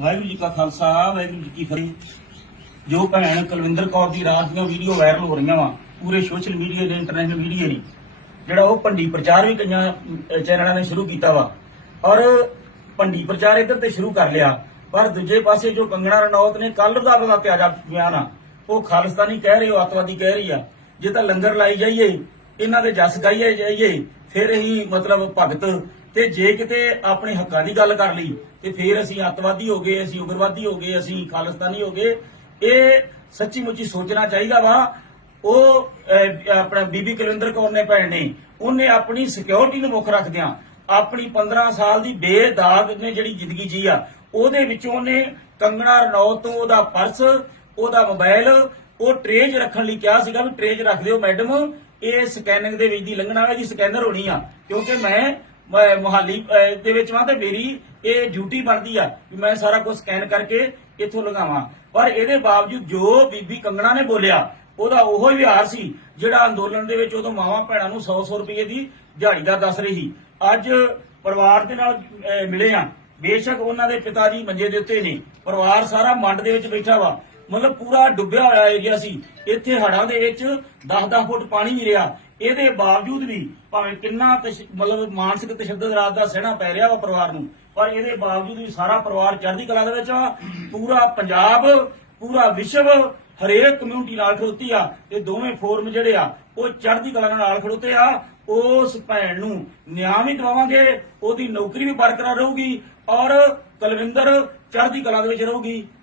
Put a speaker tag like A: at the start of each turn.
A: ਵਾਹਿਗੁਰੂ ਜੀ ਕਾ ਖਾਲਸਾ ਵਾਹਿਗੁਰੂ ਜੀ ਕੀ ਫਤਿਹ ਜੋ ਭੈਣ ਕੁਲਵਿੰਦਰ ਕੌਰ ਦੀ ਰਾਤ ਦੀਆਂ ਵੀਡੀਓ ਵਾਇਰਲ ਹੋ ਰਹੀਆਂ ਵਾ ਪੂਰੇ ਸੋਸ਼ਲ ਮੀਡੀਆ ਦੇ ਇੰਟਰਨੈਸ਼ਨਲ ਮੀਡੀਆ ਨੇ ਜਿਹੜਾ ਉਹ ਭੰਡੀ ਪ੍ਰਚਾਰ ਵੀ ਕਈਆਂ ਚੈਨਲਾਂ ਨੇ ਸ਼ੁਰੂ ਕੀਤਾ ਵਾ ਔਰ ਭੰਡੀ ਪ੍ਰਚਾਰ ਇਧਰ ਤੇ ਸ਼ੁਰੂ ਕਰ ਲਿਆ ਪਰ ਦੂਜੇ ਪਾਸੇ ਜੋ ਕੰਗਣਾ ਰਣੌਤ ਨੇ ਕੱਲ ਦਾ ਬਣਾ ਪਿਆਜਾ ਬਿਆਨ ਆ ਉਹ ਖਾਲਿਸਤਾਨੀ ਕਹਿ ਰਹੇ ਹੋ ਅਤਵਾਦੀ ਕਹਿ ਰਹੀ ਆ ਜੇ ਤਾਂ ਲੰਗਰ ਲਾਈ ਜਾਈਏ ਇਹਨਾਂ ਦੇ ਜਸ ਗਾਈਏ ਜਾਈਏ ਫਿਰ ਹੀ ਮਤਲਬ ਭਗਤ ਤੇ ਜੇ ਕਿਤੇ ਆਪਣੇ ਹੱਕਾਂ ਦੀ ਗੱਲ ਕਰ ਲਈ ਤੇ ਫੇਰ ਅਸੀਂ ਅੱਤਵਾਦੀ ਹੋ ਗਏ ਅਸੀਂ ਉਗਰਵਾਦੀ ਹੋ ਗਏ ਅਸੀਂ ਖਾਲਸਤਾਨੀ ਹੋ ਗਏ ਇਹ ਸੱਚੀ ਮੁੱਚੀ ਸੋਚਣਾ ਚਾਹੀਦਾ ਵਾ ਉਹ ਆਪਣਾ ਬੀਬੀ ਕਲਿੰਦਰ ਕੌਰ ਨੇ ਭੈਣ ਨੇ ਉਹਨੇ ਆਪਣੀ ਸਿਕਿਉਰਿਟੀ ਨੂੰ ਮੁੱਖ ਰੱਖਦਿਆਂ ਆਪਣੀ 15 ਸਾਲ ਦੀ ਬੇਦਾਗ ਨੇ ਜਿਹੜੀ ਜ਼ਿੰਦਗੀ ਜੀ ਆ ਉਹਦੇ ਵਿੱਚੋਂ ਉਹਨੇ ਕੰਗਣਾ ਰਣੌਤ ਤੋਂ ਉਹਦਾ ਪਰਸ ਉਹਦਾ ਮੋਬਾਈਲ ਉਹ ਟ੍ਰੇਜ ਰੱਖਣ ਲਈ ਕਿਹਾ ਸੀਗਾ ਵੀ ਟ੍ਰੇਜ ਰੱਖ ਦਿਓ ਮੈਡਮ ਇਹ ਸਕੈਨਿੰਗ ਦੇ ਵਿੱਚ ਦੀ ਲੰਘਣਾ ਹੈ ਜੀ ਸਕੈਨਰ ਹੋਣੀ ਆ ਕਿਉਂਕਿ ਮੈਂ ਮੈਂ ਮੁਹਾਲੀ ਦੇ ਵਿੱਚ ਵਾਂ ਤੇ ਮੇਰੀ ਇਹ ਡਿਊਟੀ ਬਣਦੀ ਆ ਕਿ ਮੈਂ ਸਾਰਾ ਕੁਝ ਸਕੈਨ ਕਰਕੇ ਇੱਥੋਂ ਲਗਾਵਾਂ ਪਰ ਇਹਦੇ ਬਾਵਜੂਦ ਜੋ ਬੀਬੀ ਕੰਗਣਾ ਨੇ ਬੋਲਿਆ ਉਹਦਾ ਉਹੋ ਹੀ ਵਿਹਾਰ ਸੀ ਜਿਹੜਾ ਅੰਦੋਲਨ ਦੇ ਵਿੱਚ ਉਦੋਂ ਮਾਵਾਂ ਭੈਣਾਂ ਨੂੰ 100-100 ਰੁਪਏ ਦੀ ਦਿਹਾੜੀ ਦਾ ਦੱਸ ਰਹੀ ਅੱਜ ਪਰਿਵਾਰ ਦੇ ਨਾਲ ਮਿਲੇ ਆ ਬੇਸ਼ੱਕ ਉਹਨਾਂ ਦੇ ਪਿਤਾ ਜੀ ਮੰਜੇ ਦੇ ਉੱਤੇ ਨੇ ਪਰਿਵਾਰ ਸਾਰਾ ਮੰਡ ਦੇ ਵਿੱਚ ਬੈਠਾ ਵਾ ਮਤਲਬ ਪੂਰਾ ਡੁੱਬਿਆ ਹੋਇਆ ਏਰੀਆ ਸੀ ਇੱਥੇ ਹੜਾਂ ਦੇ ਵਿੱਚ 10-10 ਫੁੱਟ ਪਾਣੀ ਨਹੀਂ ਰਿਹਾ ਇਹਦੇ ਬਾਵਜੂਦ ਵੀ ਭਾਵੇਂ ਕਿੰਨਾ ਮਤਲਬ ਮਾਨਸਿਕ ਤਸ਼ੱਦਦ ਰਾਤ ਦਾ ਸਹਿਣਾ ਪੈ ਰਿਹਾ ਵਾ ਪਰਿਵਾਰ ਨੂੰ ਪਰ ਇਹਦੇ ਬਾਵਜੂਦ ਵੀ ਸਾਰਾ ਪਰਿਵਾਰ ਚੜ੍ਹਦੀ ਕਲਾ ਦੇ ਵਿੱਚ ਆ ਪੂਰਾ ਪੰਜਾਬ ਪੂਰਾ ਵਿਸ਼ਵ ਹਰੇਕ ਕਮਿਊਨਿਟੀ ਨਾਲ ਖੜੋਤੀ ਆ ਤੇ ਦੋਵੇਂ ਫੋਰਮ ਜਿਹੜੇ ਆ ਉਹ ਚੜ੍ਹਦੀ ਕਲਾ ਨਾਲ ਖੜੋਤੇ ਆ ਉਸ ਭੈਣ ਨੂੰ ਨਿਆਂ ਵੀ ਦਵਾਵਾਂਗੇ ਉਹਦੀ ਨੌਕਰੀ ਵੀ ਬਰਕਰਾਰ ਰਹੂਗੀ ਔਰ ਕਲਵਿੰਦਰ ਚੜ੍ਹਦੀ ਕਲਾ ਦੇ ਵਿੱਚ ਰਹੂਗੀ